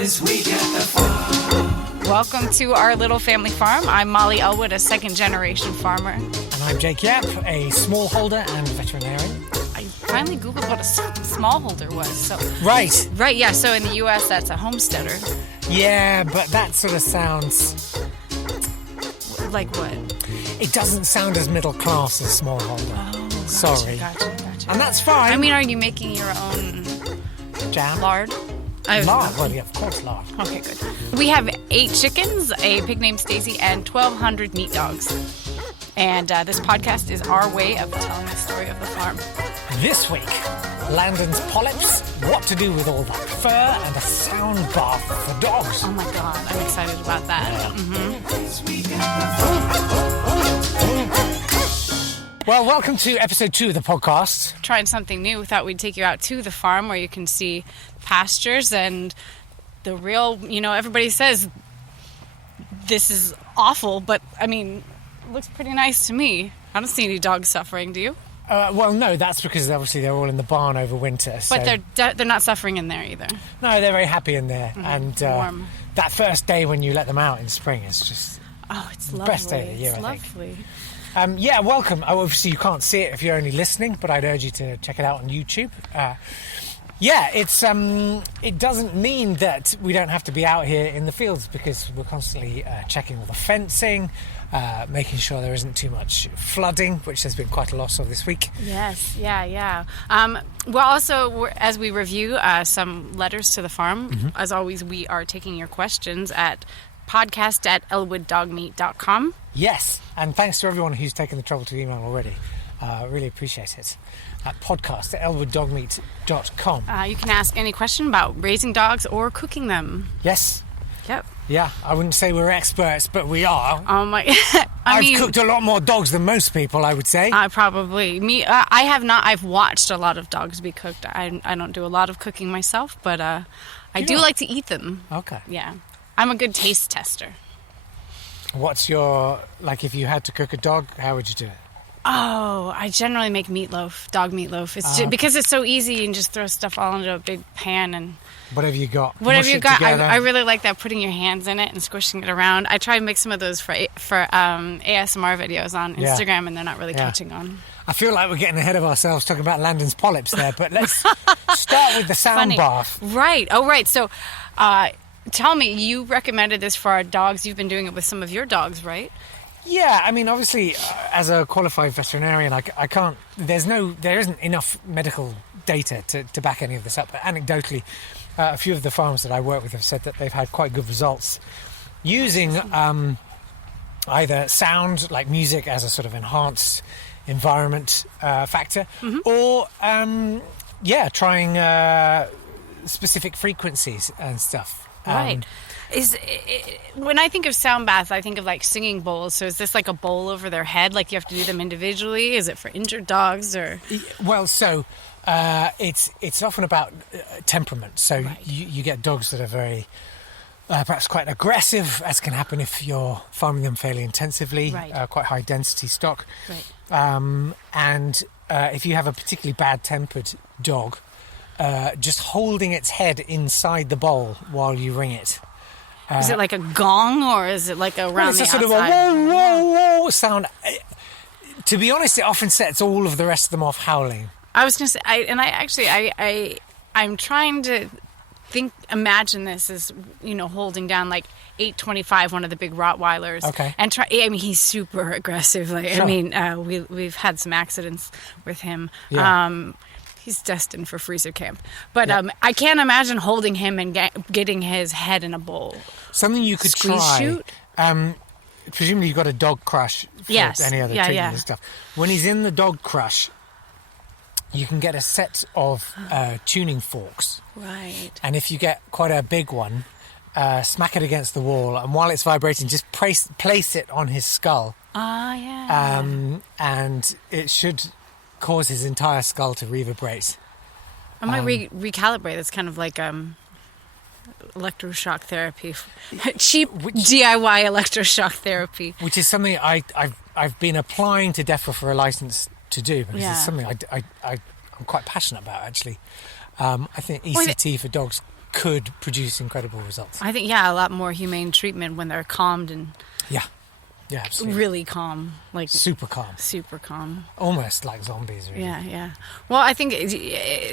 this week at the farm. Welcome to our little family farm. I'm Molly Elwood, a second-generation farmer. And I'm Jake Yap, a smallholder and veterinarian. I finally Googled what a smallholder was. So Right, yeah. So in the U.S., that's a homesteader. Yeah, but that sort of sounds... Like what? It doesn't sound as middle class as smallholder. Oh, gotcha, Sorry. Gotcha. And that's fine. I mean, are you making your own jam? lard? Lard? Well, yeah, of course, lard. Okay, good. We have 8 chickens, a pig named Stacy, and 1,200 meat dogs. And this podcast is our way of telling the story of the farm. This week, Landon's polyps, what to do with all that fur, and a sound bath for dogs. Oh my God, I'm excited about that. Well, welcome to episode 2 of the podcast. Trying something new. We thought we'd take you out to the farm where you can see pastures and the real, everybody says this is awful, but I mean, it looks pretty nice to me. I don't see any dogs suffering, do you? Well, no, that's because obviously they're all in the barn over winter. But they're not suffering in there either. No, they're very happy in there. Mm-hmm. And warm. That first day when you let them out in spring is just it's the lovely. best day of the year, it's I think. lovely. Yeah, welcome. Obviously, you can't see it if you're only listening, but I'd urge you to check it out on YouTube. It's it doesn't mean that we don't have to be out here in the fields because we're constantly checking all the fencing, making sure there isn't too much flooding, which there's been quite a lot of this week. Yes, yeah. Well, also, as we review some letters to the farm, as always, we are taking your questions at podcast@elwooddogmeat.com. Yes, and thanks to everyone who's taken the trouble to email already. Really appreciate it. At podcast@elwooddogmeat.com. You can ask any question about raising dogs or cooking them. Yes. Yep. Yeah, I wouldn't say we're experts, but we are. Oh my! I've cooked a lot more dogs than most people, I would say. Probably me. I have not. I've watched a lot of dogs be cooked. I don't do a lot of cooking myself, but I do like to eat them. Okay. Yeah, I'm a good taste tester. What's your, if you had to cook a dog, how would you do it? Oh, I generally make meatloaf, dog meatloaf. It's just, because it's so easy. You can just throw stuff all into a big pan and... Whatever you got. Whatever you got. I really like that, putting your hands in it and squishing it around. I try to make some of those for ASMR videos on Instagram, and they're not really catching on. I feel like we're getting ahead of ourselves talking about Landon's polyps there, but let's start with the sound bath. Right. Oh, right. So... tell me, you recommended this for our dogs. You've been doing it with some of your dogs, right? Yeah, I mean, obviously, as a qualified veterinarian, I can't. There isn't enough medical data to back any of this up. But anecdotally, a few of the farms that I work with have said that they've had quite good results using either sound, like music, as a sort of enhanced environment factor, or trying specific frequencies and stuff. Right. When I think of sound bath, I think of singing bowls. So is this like a bowl over their head? Like you have to do them individually? Is it for injured dogs or? Well, so it's often about temperament. So you get dogs that are very perhaps quite aggressive, as can happen if you're farming them fairly intensively. Quite high density stock. Right. And if you have a particularly bad tempered dog, just holding its head inside the bowl while you ring it. Is it like a gong or is it like around the outside? It's a sort of a whoa, whoa, whoa sound. To be honest, it often sets all of the rest of them off howling. I was going to say, I'm trying to imagine this as, holding down 825, one of the big Rottweilers. Okay. And he's super aggressive. Sure. We've had some accidents with him. Yeah. He's destined for freezer camp. But I can't imagine holding him and getting his head in a bowl. Something you could Squeeze try. shoot? Presumably you've got a dog crush for any other treatment and stuff. When he's in the dog crush, you can get a set of tuning forks. Right. And if you get quite a big one, smack it against the wall, and while it's vibrating, just place it on his skull. Yeah. And it should cause his entire skull to reverberate. I might recalibrate. That's kind of like electroshock therapy, cheap DIY electroshock therapy, which is something I've been applying to DEFRA for a license to do, because it's something I'm quite passionate about, actually. I think ECT for dogs could produce incredible results. I think, yeah, a lot more humane treatment when they're calmed and Yeah, absolutely. really calm, like Super calm. super calm. Almost like zombies, really. Yeah. Well, I think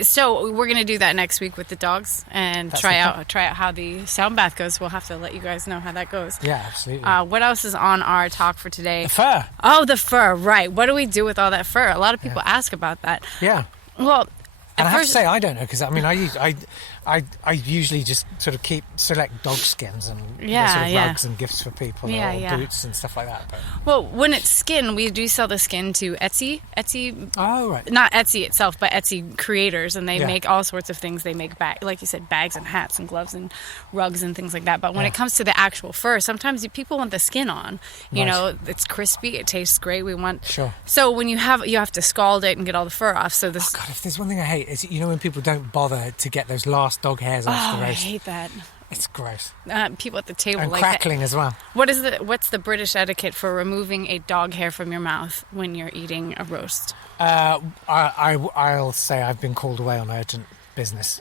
so. We're gonna do that next week with the dogs and That's try the out how the sound bath goes. We'll have to let you guys know how that goes. Yeah, absolutely. What else is on our talk for today? The fur. Oh, the fur. Right. What do we do with all that fur? A lot of people ask about that. Yeah. Well, And I have to first, say, I don't know, because I mean, I usually just sort of select dog skins and sort of rugs and gifts for people, or boots and stuff like that. But... Well, when it's skin, we do sell the skin to Etsy. Oh, right. Not Etsy itself, but Etsy creators, and they Yeah. make all sorts of things. They make like you said, bags and hats and gloves and rugs and things like that. But when it comes to the actual fur, sometimes people want the skin on. You know, it's crispy, it tastes great. We want So when you have to scald it and get all the fur off. So this. Oh God, if there's one thing I hate, is when people don't bother to get those last dog hairs off the roast. I hate that. It's gross. People at the table And like crackling as well. What's the British etiquette for removing a dog hair from your mouth when you're eating a roast? I'll say I've been called away on urgent business,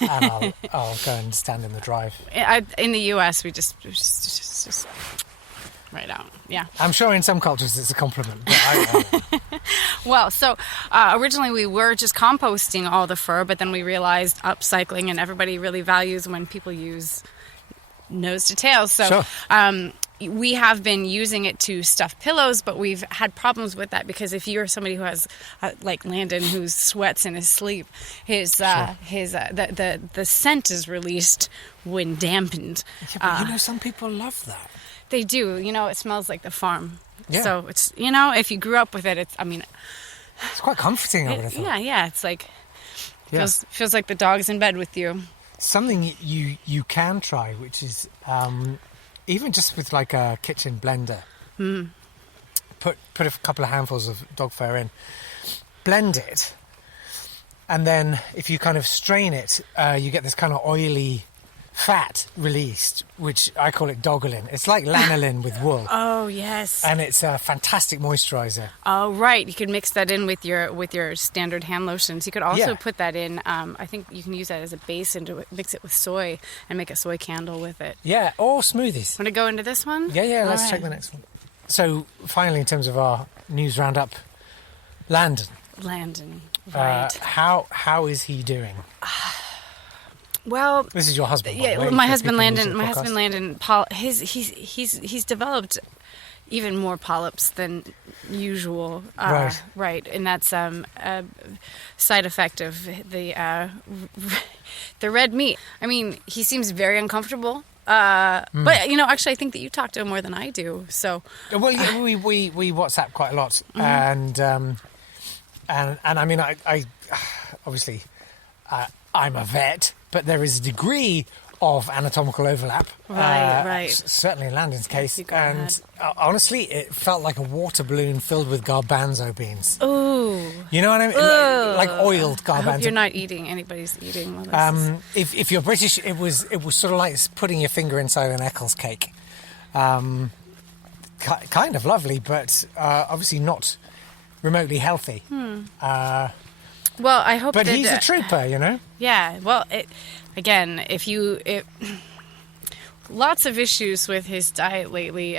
and I'll go and stand in the drive. In the US, we just right out. Yeah. I'm sure in some cultures it's a compliment. But Well, so originally we were just composting all the fur, but then we realized upcycling, and everybody really values when people use nose to tail. So we have been using it to stuff pillows, but we've had problems with that because if you're somebody who has like Landon, who sweats in his sleep, the scent is released when dampened. Yeah, but some people love that. They do. It smells like the farm. Yeah. So it's if you grew up with it, it's quite comforting. I would have thought. Yeah. It's like feels like the dog's in bed with you. Something you can try, which is even just with like a kitchen blender. Put a couple of handfuls of dog fur in, blend it, and then if you kind of strain it, you get this kind of oily fat released, which I call it dogolin. It's like lanolin with wool. Oh yes. And it's a fantastic moisturizer. Oh right, you could mix that in with your standard hand lotions. You could also put that in. I think you can use that as a base and mix it with soy and make a soy candle with it. Yeah, or smoothies. Want to go into this one? Yeah. Let's check the next one. So finally, in terms of our news roundup, Landon. Right. How is he doing? Well, this is your husband. Yeah, my husband Landon. He's developed even more polyps than usual. Right, and that's a side effect of the red meat. I mean, he seems very uncomfortable. But actually, I think that you talk to him more than I do. So well, yeah, we WhatsApp quite a lot, and I mean, I obviously I'm a vet. But there is a degree of anatomical overlap. Right. Certainly in Landon's case. And honestly, it felt like a water balloon filled with garbanzo beans. Ooh. You know what I mean? Like oiled garbanzo. I hope you're not eating. Anybody's eating. Well, if you're British, it was sort of like putting your finger inside an Eccles cake. Kind of lovely, but obviously not remotely healthy. Well, I hope. But he's a trooper, Yeah. Well, lots of issues with his diet lately,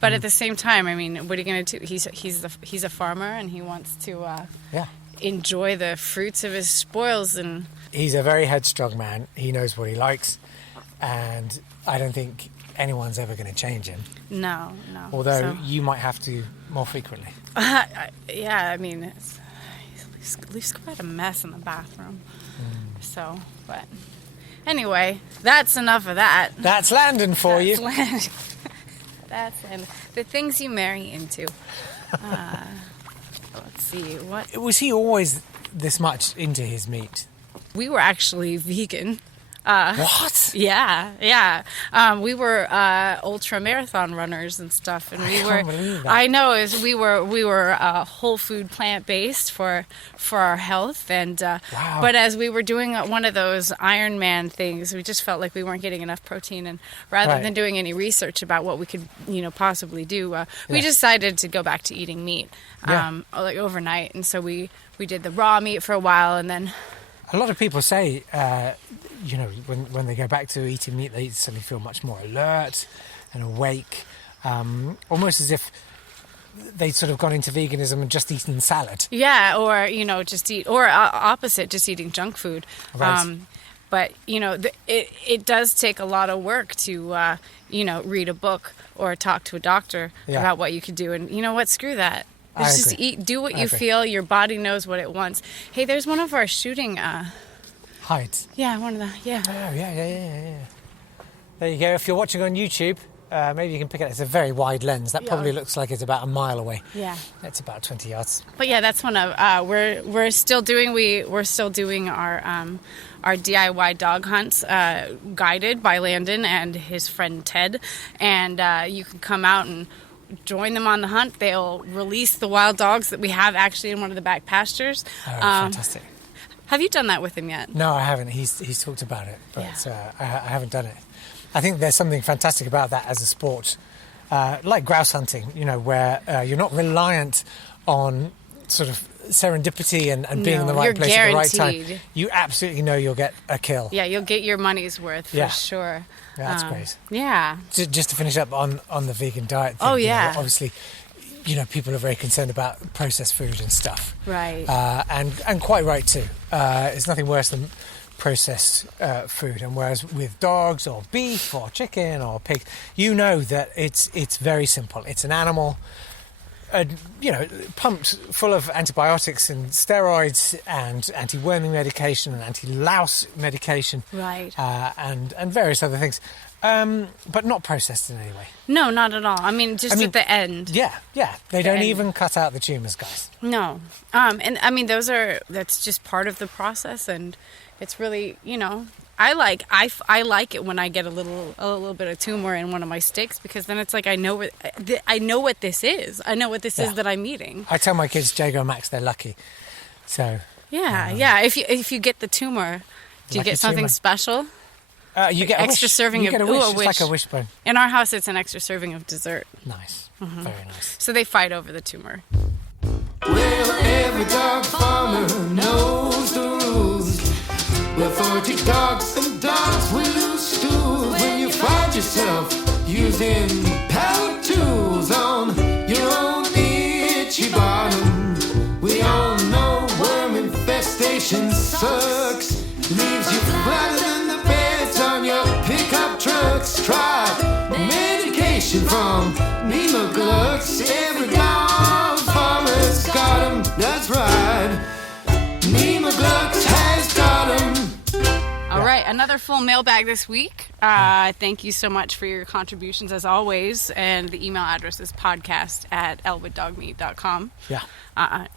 but at the same time, I mean, what are you going to do? He's a farmer, and he wants to enjoy the fruits of his spoils. And he's a very headstrong man. He knows what he likes, and I don't think anyone's ever going to change him. No. Although you might have to more frequently. Yeah, I mean. Leaves quite a mess in the bathroom. So, but anyway, that's enough of that. That's Landon for you. That's Landon. The things you marry into. Let's see. What was he always this much into his meat? We were actually vegan. What? Yeah. We were ultra marathon runners and stuff, and we can't believe that. I know, we were whole food, plant based for our health, and wow. But as we were doing one of those Ironman things, we just felt like we weren't getting enough protein, and rather than doing any research about what we could possibly do, we decided to go back to eating meat, like overnight, and so we did the raw meat for a while, and then. A lot of people say when they go back to eating meat, they suddenly feel much more alert and awake, almost as if they'd sort of gone into veganism and just eaten salad. Yeah, or opposite, just eating junk food. Right. But it does take a lot of work to read a book or talk to a doctor about what you could do. And you know what? Screw that. Just eat, do what you feel. Your body knows what it wants. Hey, there's one of our shooting hides. Yeah, one of the Oh yeah. There you go. If you're watching on YouTube, maybe you can pick it up. It's a very wide lens. That probably looks like it's about a mile away. Yeah. It's about 20 yards. But yeah, that's one of we're still doing our DIY dog hunts guided by Landon and his friend Ted, and you can come out and join them on the hunt. They'll release the wild dogs that we have actually in one of the back pastures. Oh, fantastic. Have you done that with him yet? No, I haven't. He's talked about it, but I haven't done it. I think there's something fantastic about that as a sport, like grouse hunting, where you're not reliant on sort of serendipity and being in the right place at the right time. You absolutely know you'll get a kill. Yeah, you'll get your money's worth for sure. Yeah, that's great. Yeah. Just to finish up on the vegan diet thing, obviously, people are very concerned about processed food and stuff. Right. And quite right too. It's nothing worse than processed food. And whereas with dogs or beef or chicken or pig, that it's very simple. It's an animal, pumped full of antibiotics and steroids and anti-worming medication and anti-louse medication. Right. And various other things. But not processed in any way. No, not at all. I mean, at the end. Yeah. They don't even cut out the tumours, guys. No. And I mean, that's just part of the process, and it's really, I like it when I get a little bit of tumor in one of my steaks, because then it's like I know what this is. I know what this is that I'm eating. I tell my kids, Jago and Max, they're lucky. So if you get the tumor, do you get something special? You get extra serving of a wish. It's like a wishbone. In our house, it's an extra serving of dessert. Nice, very nice. So they fight over the tumor. Well, every dog farmer knows the rules. We're 40 dogs and dogs will lose stools when you find yourself using power tools on your own itchy bottom. We all know worm infestation sucks. Leaves you flatter than the beds on your pickup trucks. Try medication from Nemoglucks. Every dog farmer's got 'em. That's right. Nemoglucks has got 'em. All right, another full mailbag this week. Thank you so much for your contributions as always. And the email address is podcast@elwooddogmeat.com. Yeah.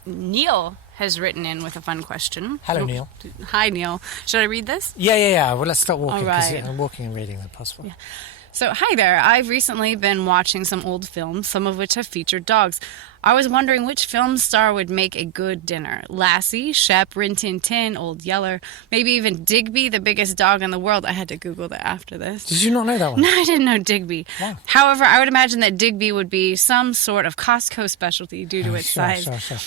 Neil has written in with a fun question. Hello, Neil. Hi, Neil. Should I read this? Yeah. Well, let's start walking, because All right. walking and reading are possible. Yeah. So, hi there. I've recently been watching some old films, some of which have featured dogs. I was wondering which film star would make a good dinner. Lassie, Shep, Rin Tin Tin, Old Yeller, maybe even Digby, the biggest dog in the world. I had to Google that after this. Did you not know that one? No, I didn't know Digby. Wow. However, I would imagine that Digby would be some sort of Costco specialty due to its size. Sure.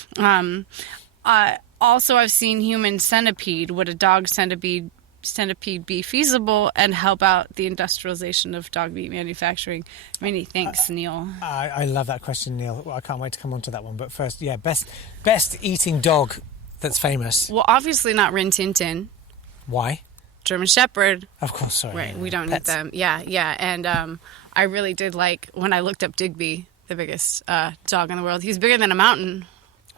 Also, I've seen Human Centipede. Would a dog centipede be feasible and help out the industrialization of dog meat manufacturing? Many thanks, Neil. I love that question, Neil. Well, I can't wait to come on to that one. But first, best eating dog that's famous. Well, obviously not Rin Tin Tin. Why? German Shepherd. Of course, sorry. Right, we don't need them. Yeah. And I really did like when I looked up Digby, the biggest dog in the world. He's bigger than a mountain.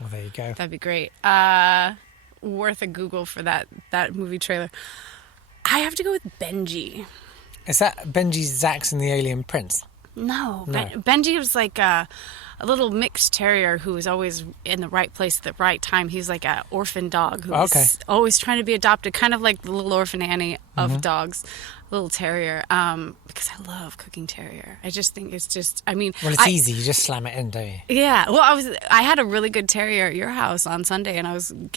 Well, there you go. That'd be great. Worth a Google for that movie trailer. I have to go with Benji. Is that Benji, Zax, and the Alien Prince? No. Benji was like a little mixed terrier who was always in the right place at the right time. He's like an orphan dog who was always trying to be adopted, kind of like the little orphan Annie of dogs. Little terrier, because I love cooking terrier. I just think it's just, I mean... Well, it's easy. You just slam it in, don't you? Yeah. Well, I had a really good terrier at your house on Sunday, and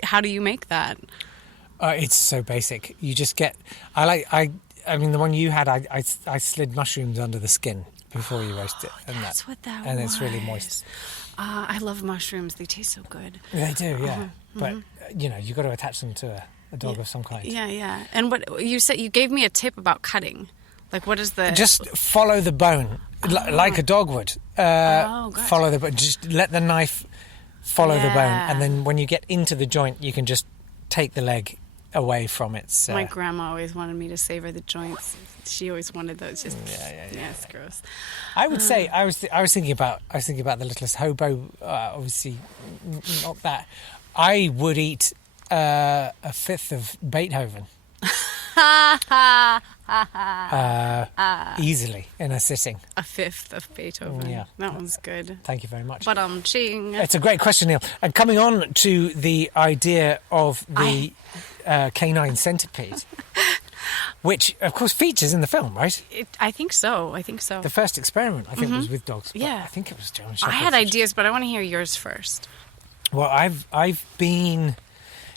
how do you make that? It's so basic. You just get... I mean, the one you had, I slid mushrooms under the skin before you roast it. And that's what that was. And it's really moist. I love mushrooms. They taste so good. They do, yeah. But, you've got to attach them to a dog of some kind. Yeah. And what you said, you gave me a tip about cutting. Like, what is the... Just follow the bone, like a dog would. Gotcha. Follow the bone. Just let the knife follow the bone. And then when you get into the joint, you can just take the leg away from its... My grandma always wanted me to savor the joints. She always wanted those. Just it's gross. I would say I was thinking about the Littlest Hobo. Obviously, not that. I would eat a fifth of Beethoven. Easily in a sitting. A fifth of Beethoven. Yeah. That one's good. Thank you very much. But ching. It's a great question, Neil. And coming on to the idea of the canine centipede, which of course features in the film, right? I think so. The first experiment, I think, was with dogs. But I think it was German Shepherds. I had ideas, but I want to hear yours first. Well, I've been.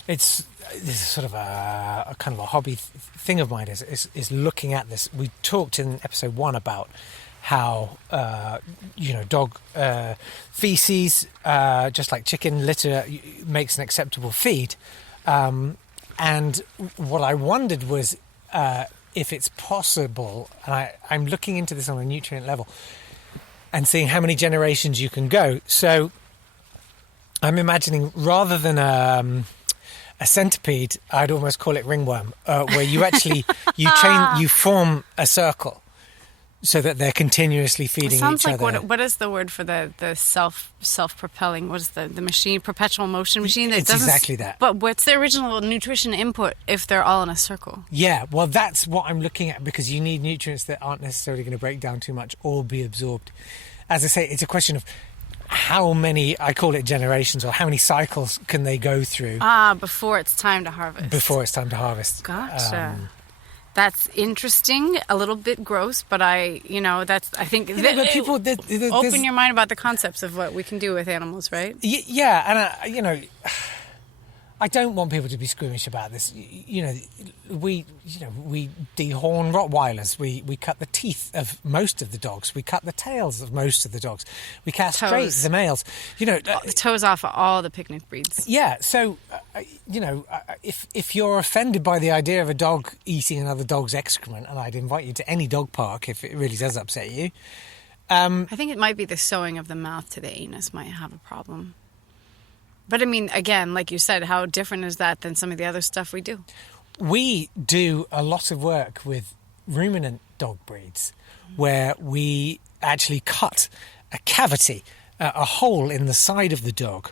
This is sort of a kind of a hobby thing of mine is looking at this. We talked in episode 1 about how dog feces, just like chicken litter, makes an acceptable feed, and what I wondered was if it's possible, and I'm looking into this on a nutrient level and seeing how many generations you can go. So I'm imagining, rather than a centipede, I'd almost call it ringworm, where you actually you form a circle so that they're continuously feeding each other. Sounds like what is the word for the self-propelling? What is the machine, perpetual motion machine? It's exactly that. But what's the original nutrition input if they're all in a circle? Yeah, well, that's what I'm looking at, because you need nutrients that aren't necessarily going to break down too much or be absorbed. As I say, it's a question of how many, I call it generations, or how many cycles can they go through before it's time to harvest. Gotcha. That's interesting, a little bit gross, but I think but people open your mind about the concepts of what we can do with animals, right? Yeah, and I don't want people to be squeamish about this. We dehorn Rottweilers. We cut the teeth of most of the dogs. We cut the tails of most of the dogs. We castrate the males. The toes off of all the picnic breeds. Yeah. So, if you're offended by the idea of a dog eating another dog's excrement, and I'd invite you to any dog park if it really does upset you. I think it might be the sewing of the mouth to the anus might have a problem. But I mean, again, like you said, how different is that than some of the other stuff we do? We do a lot of work with ruminant dog breeds where we actually cut a cavity, a hole in the side of the dog,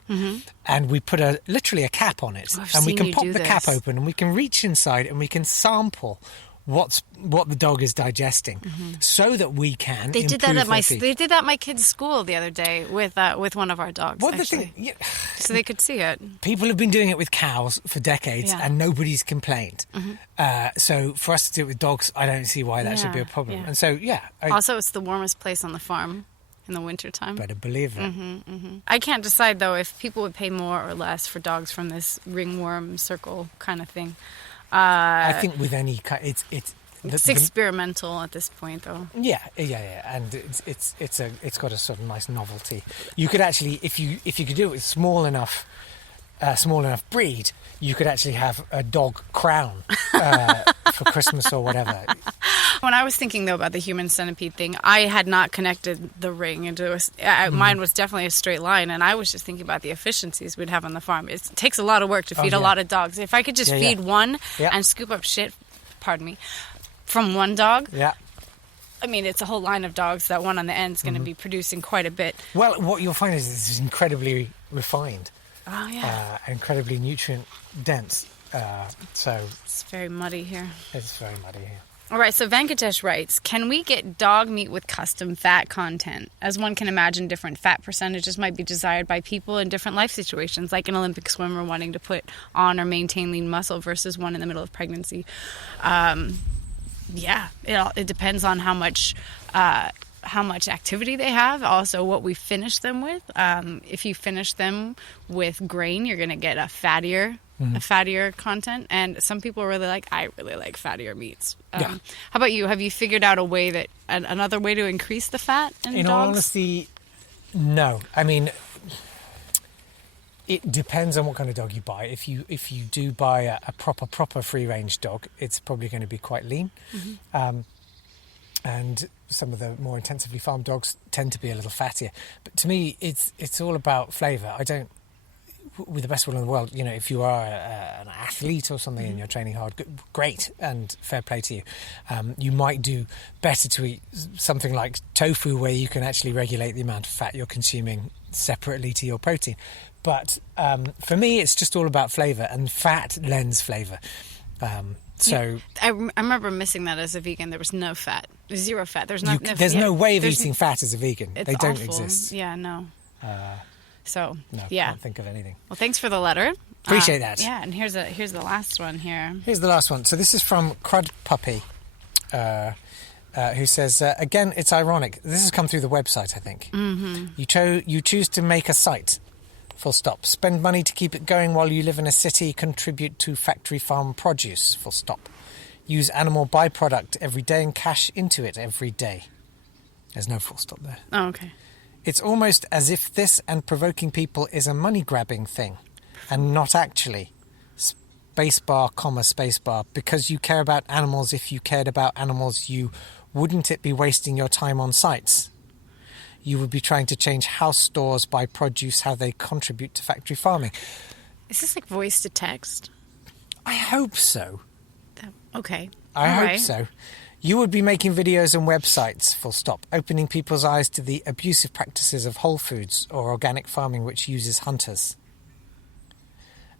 and we put literally a cap on it. And we can pop the cap open and we can reach inside and we can sample what the dog is digesting, so that we can. They did that at my kids' school the other day with one of our dogs. Well, the thing, so they could see it. People have been doing it with cows for decades, and nobody's complained. So for us to do it with dogs, I don't see why that should be a problem. And so, also, it's the warmest place on the farm in the wintertime. Better believe it. I can't decide though if people would pay more or less for dogs from this ringworm circle kind of thing. I think with any it's experimental at this point, though. Yeah, and it's got a sort of nice novelty. You could actually, if you could do it with small enough breed, you could actually have a dog crown for Christmas or whatever. When I was thinking though about the human centipede thing, I had not connected the ring into mine was definitely a straight line, and I was just thinking about the efficiencies we'd have on the farm. It takes a lot of work to feed a lot of dogs. If I could just feed one and scoop up shit, from one dog. Yeah. I mean, it's a whole line of dogs. That one on the end is going to be producing quite a bit. Well, what you'll find is it's incredibly refined. Oh, yeah. Incredibly nutrient dense. So it's very muddy here. It's very muddy here. All right, so Venkatesh writes, can we get dog meat with custom fat content? As one can imagine, different fat percentages might be desired by people in different life situations, like an Olympic swimmer wanting to put on or maintain lean muscle versus one in the middle of pregnancy. It depends on how much activity they have, also what we finish them with. If you finish them with grain, you're going to get a fattier content, and some people I really like fattier meats. How about you? Have you figured out a way that another way to increase the fat in dogs? In all honesty, no. I mean, It depends on what kind of dog you buy. If you do buy a proper free range dog, it's probably going to be quite lean. And some of the more intensively farmed dogs tend to be a little fattier. But to me, it's all about flavour. I don't, with the best will in the world, if you are an athlete or something and you're training hard, great, and fair play to you. You might do better to eat something like tofu, where you can actually regulate the amount of fat you're consuming separately to your protein. But for me, it's just all about flavour, and fat lends flavour. So I remember missing that as a vegan. There was no fat, zero fat. There's no way of eating fat as a vegan. They don't awful. exist. Yeah, no. So No, yeah, can't think of anything. Well, thanks for the letter. Appreciate that. Yeah, and here's the last one here. Here's the last one. So this is from Crud Puppy, who says, again, it's ironic. This has come through the website, I think. You choose to make a site, full stop. Spend money to keep it going while you live in a city. Contribute to factory farm produce, full stop. Use animal byproduct every day and cash into it every day. There's no full stop there. Oh, okay. It's almost as if this and provoking people is a money-grabbing thing, and not actually. Spacebar, comma, spacebar. Because you care about animals. If you cared about animals, wouldn't it be wasting your time on sites? You would be trying to change how stores buy produce, how they contribute to factory farming. Is this like voice to text? I hope so. Okay. I All hope right. so. You would be making videos and websites, full stop, opening people's eyes to the abusive practices of Whole Foods or organic farming, which uses hunters.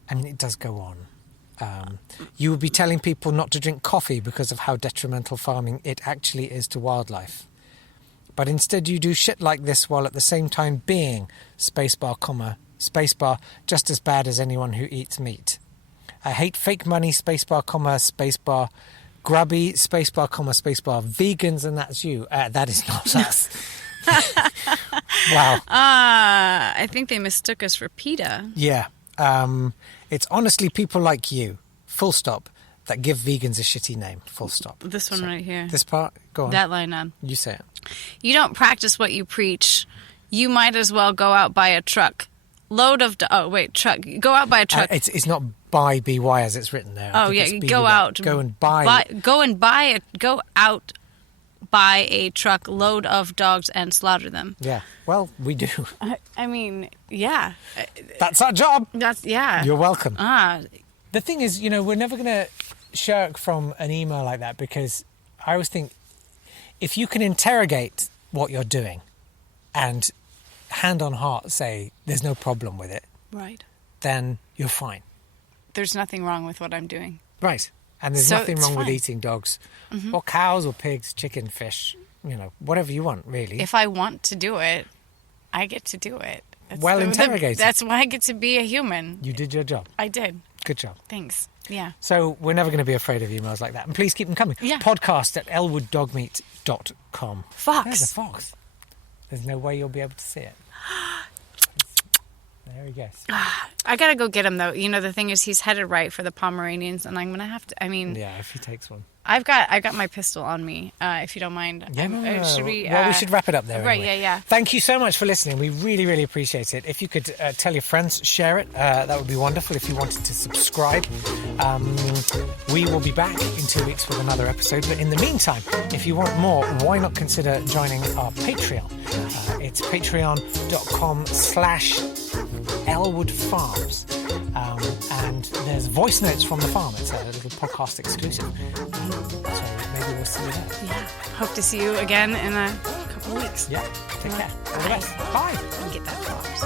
I mean, it does go on. You would be telling people not to drink coffee because of how detrimental farming it actually is to wildlife. But instead you do shit like this while at the same time being, spacebar, comma, spacebar, just as bad as anyone who eats meat. I hate fake money, spacebar, comma, spacebar, grubby, spacebar, comma, spacebar, vegans, and that's you. That is not us. Wow. I think they mistook us for PETA. Yeah. It's honestly people like you, full stop, that give vegans a shitty name, full stop. This one right here. This part? Go on. That line on. You say it. You don't practice what you preach. You might as well go out buy a truck. Load of... truck. Go out buy a truck. It's not buy BY as it's written there. Oh, yeah. Go out. Go and buy. Go out buy a truck load of dogs and slaughter them. Yeah. Well, we do. I mean, yeah. That's our job. Yeah. You're welcome. Ah, The thing is, we're never going to shirk from an email like that, because I always think if you can interrogate what you're doing and hand on heart say there's no problem with it, right. then you're fine. There's nothing wrong with what I'm doing. Right. And there's So nothing it's wrong with fine. eating dogs or cows or pigs, chicken, fish, whatever you want, really. If I want to do it, I get to do it. Well interrogated. That's why I get to be a human. You did your job. I did. Good job. Thanks. Yeah. So we're never going to be afraid of emails like that. And please keep them coming. Yeah. Podcast@elwooddogmeat.com. Fox. There's a fox. There's no way you'll be able to see it. There he goes. I gotta go get him though. The thing is, he's headed right for the Pomeranians, and I'm gonna have to. I mean, Yeah, if he takes one. I've got my pistol on me. If you don't mind. Yeah, no. Should we? Well, we should wrap it up there. Right. Anyway. Yeah. Thank you so much for listening. We really, really appreciate it. If you could tell your friends, share it, that would be wonderful. If you wanted to subscribe, we will be back in 2 weeks with another episode. But in the meantime, if you want more, why not consider joining our Patreon? It's patreon.com/Elwood Farms. And there's voice notes from the farm. It's a little podcast exclusive. So maybe we'll see you there. Yeah. Hope to see you again in a couple of weeks. Yeah. Take care. All the best. Bye. And get that flowers.